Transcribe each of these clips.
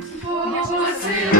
Посилає мені,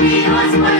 Dios